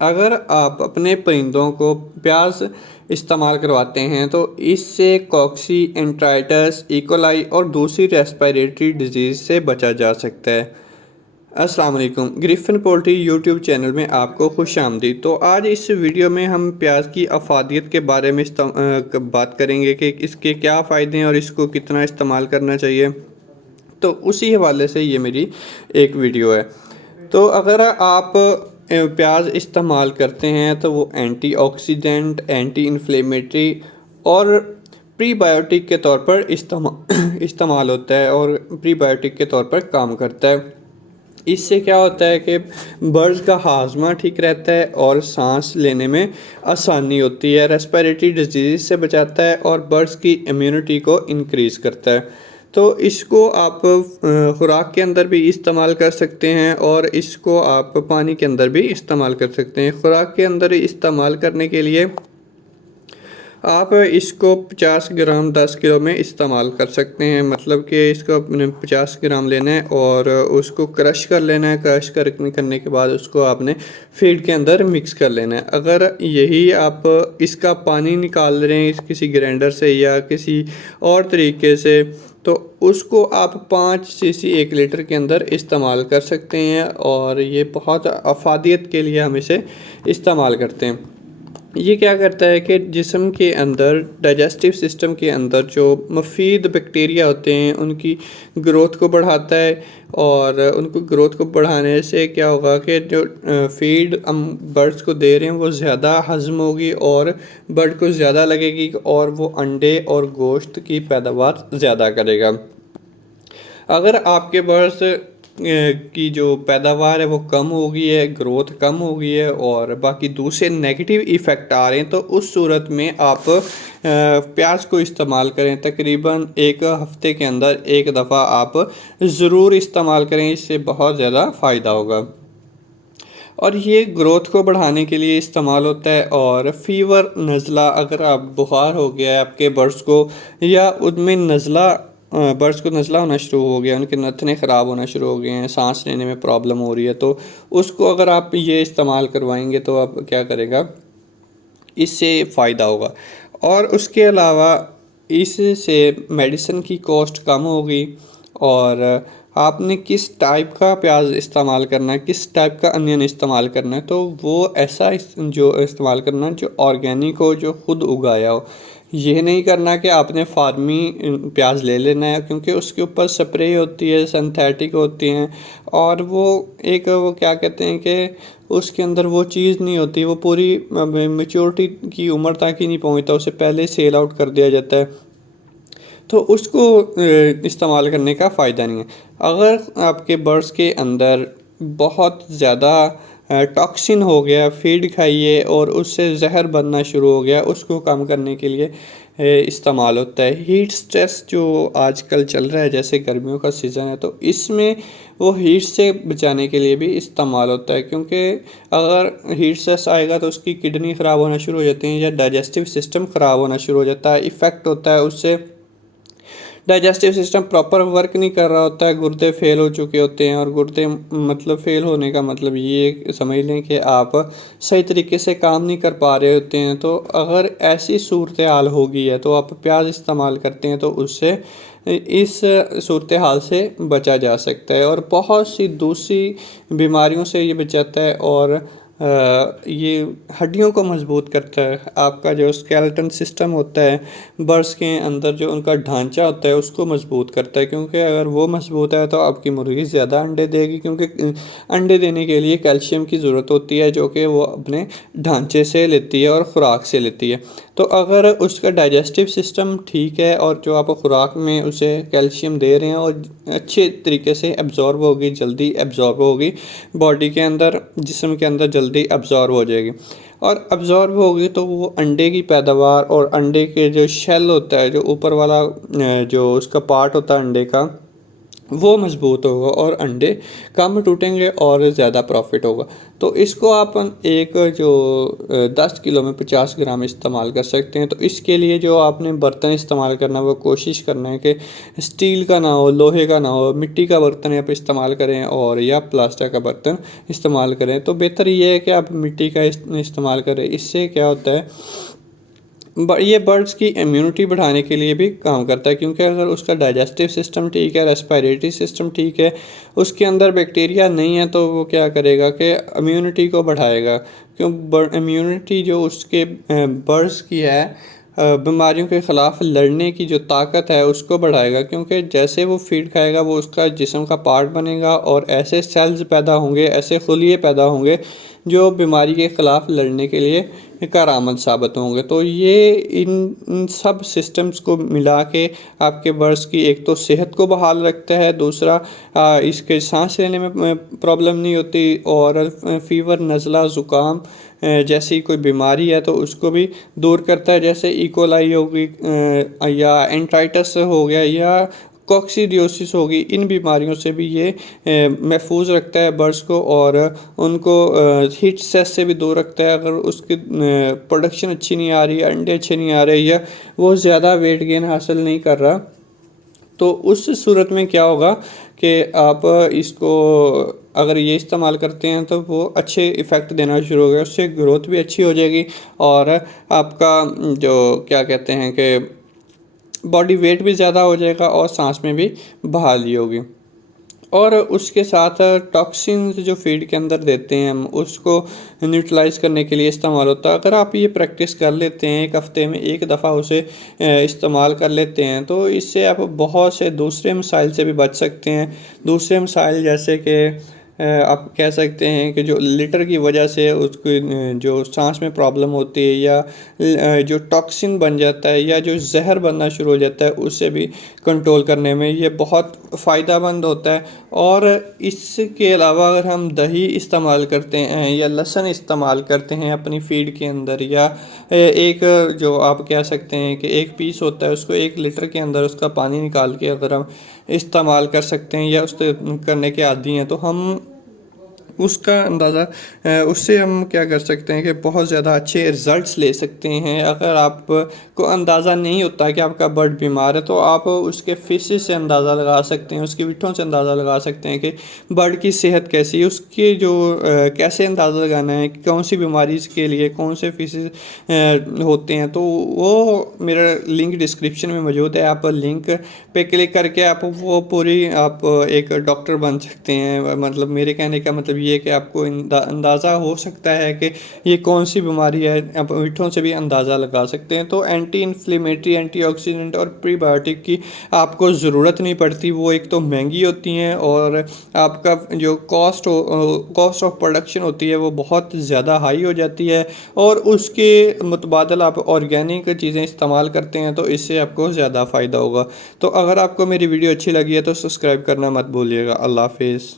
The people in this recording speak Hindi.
अगर आप अपने परिंदों को प्याज इस्तेमाल करवाते हैं तो इससे कॉक्सी, एंट्राइटिस, इकोलाई और दूसरी रेस्पिरेटरी डिजीज़ से बचा जा सकता है। अस्सलाम वालेकुम, ग्रिफिन पोल्ट्री यूट्यूब चैनल में आपको खुशामदीद। तो आज इस वीडियो में हम प्याज की अफादियत के बारे में बात करेंगे कि इसके क्या फ़ायदे हैं और इसको कितना इस्तेमाल करना चाहिए। तो उसी हवाले से ये मेरी एक वीडियो है। तो अगर आप प्याज इस्तेमाल करते हैं तो वो एंटीऑक्सीडेंट, एंटी इन्फ्लेमेटरी और प्रीबायोटिक के तौर पर इस्तेमाल होता है और प्रीबायोटिक के तौर पर काम करता है। इससे क्या होता है कि बर्ड्स का हाजमा ठीक रहता है और सांस लेने में आसानी होती है, रेस्पिरेटरी डिजीज़ से बचाता है और बर्ड्स की इम्यूनिटी को इंक्रीज़ करता है। तो इसको आप खुराक के अंदर भी इस्तेमाल कर सकते हैं और इसको आप पानी के अंदर भी इस्तेमाल कर सकते हैं। खुराक के अंदर इस्तेमाल करने के लिए आप इसको 50 ग्राम 10 किलो में इस्तेमाल कर सकते हैं। मतलब कि इसको 50 ग्राम लेना है और उसको क्रश कर लेना है। क्रश करने के बाद उसको आपने फीड के अंदर मिक्स कर लेना है। अगर यही आप इसका पानी निकाल रहे हैं किसी ग्राइंडर से या किसी और तरीके से, तो उसको आप 5 सीसी 1 लीटर के अंदर इस्तेमाल कर सकते हैं और ये बहुत अफादियत के लिए हम इसे इस्तेमाल करते हैं। ये क्या करता है कि जिस्म के अंदर, डाइजेस्टिव सिस्टम के अंदर जो मुफीद बैक्टीरिया होते हैं उनकी ग्रोथ को बढ़ाता है और उनको ग्रोथ को बढ़ाने से क्या होगा कि जो फीड हम बर्ड्स को दे रहे हैं वो ज़्यादा हज़म होगी और बर्ड को ज़्यादा लगेगी और वो अंडे और गोश्त की पैदावार ज़्यादा करेगा। अगर आपके बर्ड्स की जो पैदावार है वो कम हो गई है, ग्रोथ कम हो गई है और बाकी दूसरे नेगेटिव इफ़ेक्ट आ रहे हैं, तो उस सूरत में आप प्याज को इस्तेमाल करें। तकरीबन एक हफ़्ते के अंदर एक दफ़ा आप ज़रूर इस्तेमाल करें, इससे बहुत ज़्यादा फ़ायदा होगा। और ये ग्रोथ को बढ़ाने के लिए इस्तेमाल होता है। और फ़ीवर, नज़ला, अगर आप बुखार हो गया है आपके बर्ड्स को या उनमें नज़ला, बर्ड्स को नज़ला होना शुरू हो गया, उनके नथने ख़राब होना शुरू हो गए हैं, सांस लेने में प्रॉब्लम हो रही है, तो उसको अगर आप ये इस्तेमाल करवाएंगे तो आप क्या करेगा, इससे फ़ायदा होगा। और उसके अलावा इससे मेडिसिन की कॉस्ट कम होगी और आपने किस टाइप का प्याज इस्तेमाल करना है, किस टाइप का अनियन इस्तेमाल करना है, तो वो ऐसा जो इस्तेमाल करना है जो ऑर्गेनिक हो, जो खुद उगाया हो। ये नहीं करना कि आपने फार्मी प्याज ले लेना है, क्योंकि उसके ऊपर स्प्रे होती है, सिंथेटिक होती हैं और वो क्या कहते हैं कि उसके अंदर वो चीज़ नहीं होती, वो पूरी मैच्योरिटी की उम्र तक ही नहीं पहुंचता, उसे पहले सेल आउट कर दिया जाता है, तो उसको इस्तेमाल करने का फ़ायदा नहीं है। अगर आपके बर्ड्स के अंदर बहुत ज़्यादा टॉक्सिन हो गया, फीड खाइए और उससे जहर बनना शुरू हो गया, उसको कम करने के लिए इस्तेमाल होता है। हीट स्ट्रेस जो आजकल चल रहा है, जैसे गर्मियों का सीज़न है, तो इसमें वो हीट से बचाने के लिए भी इस्तेमाल होता है, क्योंकि अगर हीट स्ट्रेस आएगा तो उसकी किडनी ख़राब होना शुरू हो जाती है या डाइजेस्टिव सिस्टम ख़राब होना शुरू हो जाता है, इफ़ेक्ट होता है उससे। डाइजेस्टिव सिस्टम प्रॉपर वर्क नहीं कर रहा होता है, गुर्दे फेल हो चुके होते हैं और गुर्दे मतलब फेल होने का मतलब ये समझ लें कि आप सही तरीके से काम नहीं कर पा रहे होते हैं। तो अगर ऐसी सूरत हाल हो गई है तो आप प्याज इस्तेमाल करते हैं तो उससे इस सूरत हाल से बचा जा सकता है और बहुत सी दूसरी बीमारियों से ये बचाता है। और ये हड्डियों को मजबूत करता है, आपका जो स्केलेटन सिस्टम होता है बर्ड्स के अंदर, जो उनका ढांचा होता है उसको मजबूत करता है, क्योंकि अगर वो मजबूत है तो आपकी मुर्गी ज़्यादा अंडे देगी, क्योंकि अंडे देने के लिए कैल्शियम की ज़रूरत होती है जो कि वो अपने ढांचे से लेती है और ख़ुराक से लेती है। तो अगर उसका डाइजेस्टिव सिस्टम ठीक है और जो आप खुराक में उसे कैल्शियम दे रहे हैं और अच्छे तरीके से एब्जॉर्ब होगी, जल्दी एब्जॉर्ब होगी बॉडी के अंदर, जिस्म के अंदर जल्दी एब्जॉर्ब हो जाएगी और एब्जॉर्ब होगी तो वो अंडे की पैदावार और अंडे के जो शेल होता है, जो ऊपर वाला जो उसका पार्ट होता है अंडे का, वो मज़बूत होगा और अंडे कम टूटेंगे और ज़्यादा प्रॉफिट होगा। तो इसको आप एक जो 10 किलो में 50 ग्राम इस्तेमाल कर सकते हैं। तो इसके लिए जो आपने बर्तन इस्तेमाल करना है वो कोशिश करना है कि स्टील का ना हो, लोहे का ना हो, मिट्टी का बर्तन आप इस्तेमाल करें और या प्लास्टिक का बर्तन इस्तेमाल करें। तो बेहतर ये है कि आप मिट्टी का इस्तेमाल करें। इससे क्या होता है, ये बर्ड्स की इम्यूनिटी बढ़ाने के लिए भी काम करता है, क्योंकि अगर उसका डाइजेस्टिव सिस्टम ठीक है, रेस्पिरेटरी सिस्टम ठीक है, उसके अंदर बैक्टीरिया नहीं है, तो वो क्या करेगा कि इम्यूनिटी को बढ़ाएगा। क्यों इम्यूनिटी जो उसके बर्ड्स की है, बीमारियों के ख़िलाफ़ लड़ने की जो ताकत है उसको बढ़ाएगा, क्योंकि जैसे वो फीड खाएगा वो उसका जिस्म का पार्ट बनेगा और ऐसे सेल्स पैदा होंगे, ऐसे खुलिये पैदा होंगे जो बीमारी के ख़िलाफ़ लड़ने के लिए कारआमद साबित होंगे। तो ये इन सब सिस्टम्स को मिला के आपके बर्ड्स की एक तो सेहत को बहाल रखता है, दूसरा इसके सांस लेने में प्रॉब्लम नहीं होती, और फ़ीवर, नज़ला, ज़ुकाम जैसी कोई बीमारी है तो उसको भी दूर करता है, जैसे इकोलाई होगी या एंट्राइटिस हो गया या कॉक्सीडियोसिस होगी। इन बीमारियों से भी ये महफूज रखता है बर्ड्स को, और उनको हीट स्ट्रेस से भी दूर रखता है। अगर उसकी प्रोडक्शन अच्छी नहीं आ रही है, अंडे अच्छे नहीं आ रहे, या वो ज़्यादा वेट गेन हासिल नहीं कर रहा, तो उस सूरत में क्या होगा कि आप इसको अगर ये इस्तेमाल करते हैं तो वो अच्छे इफ़ेक्ट देना शुरू हो गया, उससे ग्रोथ भी अच्छी हो जाएगी और आपका जो क्या कहते हैं कि बॉडी वेट भी ज़्यादा हो जाएगा और सांस में भी बहाली होगी। और उसके साथ टॉक्सिन्स जो फीड के अंदर देते हैं हम, उसको न्यूट्रलाइज़ करने के लिए इस्तेमाल होता है। अगर आप ये प्रैक्टिस कर लेते हैं, एक हफ़्ते में एक दफ़ा उसे इस्तेमाल कर लेते हैं, तो इससे आप बहुत से दूसरे मसाइल से भी बच सकते हैं। दूसरे मसाइल जैसे कि आप कह सकते हैं कि जो लिटर की वजह से उसकी जो सांस में प्रॉब्लम होती है, या जो टॉक्सिन बन जाता है, या जो जहर बनना शुरू हो जाता है, उससे भी कंट्रोल करने में ये बहुत फ़ायदेमंद होता है। और इसके अलावा अगर हम दही इस्तेमाल करते हैं या लहसुन इस्तेमाल करते हैं अपनी फीड के अंदर, या एक जो आप कह सकते हैं कि एक पीस होता है, उसको 1 लीटर के अंदर उसका पानी निकाल के अगर हम इस्तेमाल कर सकते हैं या उससे करने के आदी हैं, तो हम उसका अंदाज़ा उससे हम क्या कर सकते हैं कि बहुत ज़्यादा अच्छे रिज़ल्ट्स ले सकते हैं। अगर आपको अंदाज़ा नहीं होता कि आपका बर्ड बीमार है, तो आप उसके फीसेस से अंदाज़ा लगा सकते हैं, उसके विठों से अंदाज़ा लगा सकते हैं कि बर्ड की सेहत कैसी है, उसके जो कैसे अंदाज़ा लगाना है कि कौन सी बीमारी के लिए कौन से फीसेस होते हैं। तो वो मेरा लिंक डिस्क्रिप्शन में मौजूद है, आप लिंक पे क्लिक करके आप वो पूरी आप एक डॉक्टर बन सकते हैं। मतलब मेरे कहने का मतलब ये है कि आपको अंदाज़ा हो सकता है कि ये कौन सी बीमारी है, आप मीठों से भी अंदाज़ा लगा सकते हैं। तो एंटी इन्फ्लेमेटरी, एंटीऑक्सीडेंट और प्रीबायोटिक की आपको ज़रूरत नहीं पड़ती। वो एक तो महंगी होती हैं और आपका जो कॉस्ट ऑफ प्रोडक्शन होती है वो बहुत ज़्यादा हाई हो जाती है, और उसके मुतबादल आप ऑर्गेनिक चीज़ें इस्तेमाल करते हैं तो इससे आपको ज़्यादा फ़ायदा होगा। तो अगर आपको मेरी वीडियो अच्छी लगी है तो सब्सक्राइब करना मत भूलिएगा। अल्लाह हाफिज़।